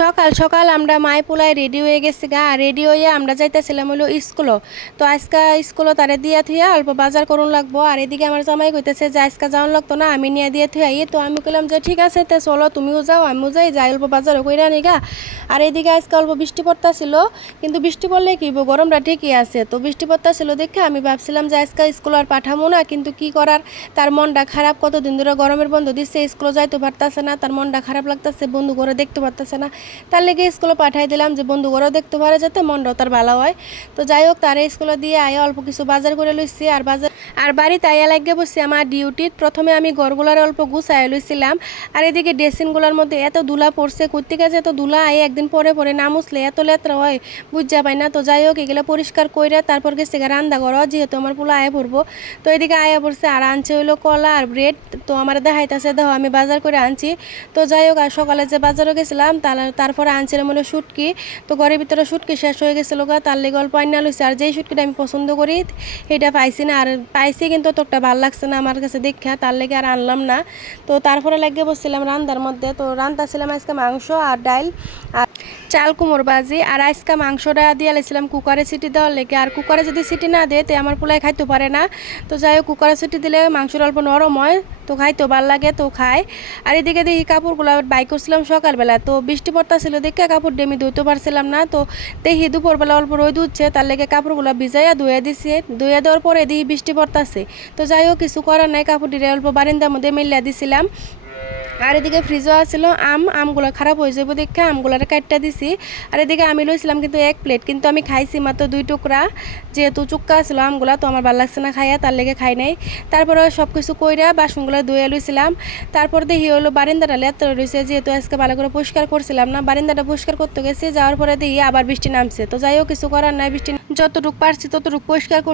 সকাল সকাল আমরা মায় পোলায় রেডি হয়ে গেছি গা। রেডি হয়ে আমরা যাইতেছিলাম হলো স্কুলও। তো আজকে স্কুলও তারে দিয়া থুইয়া অল্প বাজার করুন লাগবো। আর এদিকে আমার জামাই কইতেছে যে আজকে যাওয়ান লাগতো না, আমি নিয়ে দিয়ে থুই। তো আমি কইলাম যে ঠিক আছে, তে চলো তুমিও যাও আমিও যাই অল্প বাজারও কইরা নিগা। আর এদিকে আজকে অল্প বৃষ্টি পড়তাছিল, কিন্তু বৃষ্টি পড়লে কি হইবো, গরমটা ঠিকই আছে। তো বৃষ্টি পড়তাছিল দেখে আমি ভাবছিলাম যে আজকে স্কুল আর পাঠামো না, কিন্তু কি করার, তার মনটা খারাপ। কতদিন ধরে গরমের বন্ধ দিচ্ছে, স্কুলে যাইতে পারতাছে না, তার মনটা খারাপ লাগতেছে, বন্ধু করে দেখতে পারতাছে না। তার লেগে স্কুলে পাঠাই দিলাম যে বন্ধু ঘরেও দেখতে পারে, যাতে মনটাও তার ভালো হয়। তো যাই হোক, তার স্কুলে দিয়ে আয় অল্প কিছু বাজার করে লইছি। আর বাড়িতে আইয়া লাগিয়ে বসছি আমার ডিউটিত। প্রথমে আমি ঘরগুলার অল্প গুছাই লইছিলাম। আর এদিকে ড্রেসিংগুলোর মধ্যে এত ধুলা পড়ছে, করতে গেছে এত ধুলা আয় একদিন পরে পরে না মুছলে এত লেত্রা হয়, বুঝা পাই না। তো যাই হোক, এগুলো পরিষ্কার করে তারপর গেছে রান্না করো, যেহেতু আমার পোলা আয়া পড়বো। তো এদিকে আয়া পড়ছে আর আনছে হইলো কলা আর ব্রেড। তো আমার দেখাইতেছে দেখো আমি বাজার করে আনছি। তো যাই হোক, আর সকালে যে বাজারে গেছিলাম তারপরে আনছিলাম হলো শুটকি। তো ঘরের ভিতরে শুটকি শেষ হয়ে গেছিলো গা, তার লেগে অল্প আইনা লইছি। আর যেই শুটকিটা আমি পছন্দ করি সেটা পাইছি না, আর পাইছি কিন্তু তোরটা ভালো লাগছে না আমার কাছে দেখা, তার লেগে আর আনলাম না। তো তারপরে লাগিয়ে বসছিলাম রান্নার মধ্যে। তো রান্নাছিলাম আজকে মাংস আর ডাইল আর চাল কুমড় ভাজি। আর আজকে মাংসটা দিয়ে লাইছিলাম কুকারে সিটি দেওয়ার লেগে। আর কুকারে যদি সিটি না দেয় তো আমার পোলায় খাইতে পারে না। তো যাই হোক, কুকারে সিটি দিলে মাংসটা অল্প নরম হয়, তো খাইতেও ভালো লাগে, তো খায়। আর এদিকে দেখি কাপড়গুলো বাই করছিলাম সকালবেলা। তো বৃষ্টি পড়তাছিল দেখে কাপড় ডেমি ধুইতে পারছিলাম না। তো দেখি দুপুরবেলা অল্প রোদ উঠছে, তার লেগে কাপড়গুলো ভিজাইয়া ধুয়ে দিছে। ধুয়ে দেওয়ার পরে দেখি বৃষ্টি পড়তাছে। তো যাই হোক, কিছু করার নাই, কাপড়টিরে অল্প বারিন্দার মধ্যে মেলিয়া দিছিলাম। আর এদিকে ফ্রিজও আসছিল আমগুলো খারাপ হয়ে যাবো দেখে আমগুলোর কাটটা দিছি। আর এদিকে আমি লইছিলাম কিন্তু 1 প্লেট, কিন্তু আমি খাইছি মাত্র 2 টুকরা, যেহেতু চুক্কা ছিল আমগুলা, তো আমার ভালো লাগছে না খাইয়া, তার লেগে খাই নাই। তারপরে সব কিছু কইরা বাসনগুলো ধুয়ে লইছিলাম। তারপর দেখি হলো বারিন্দাটা লেত্রা রয়েছে, যেহেতু আজকে ভালো করে পরিষ্কার করছিলাম না। বারিন্দাটা পরিষ্কার করতে গেছি, যাওয়ার পরে দেখি আবার বৃষ্টি নামছে। তো যাই হোক, কিছু করার নাই, বৃষ্টি যতটুকু পারছি ততটুকু পরিষ্কার করছি।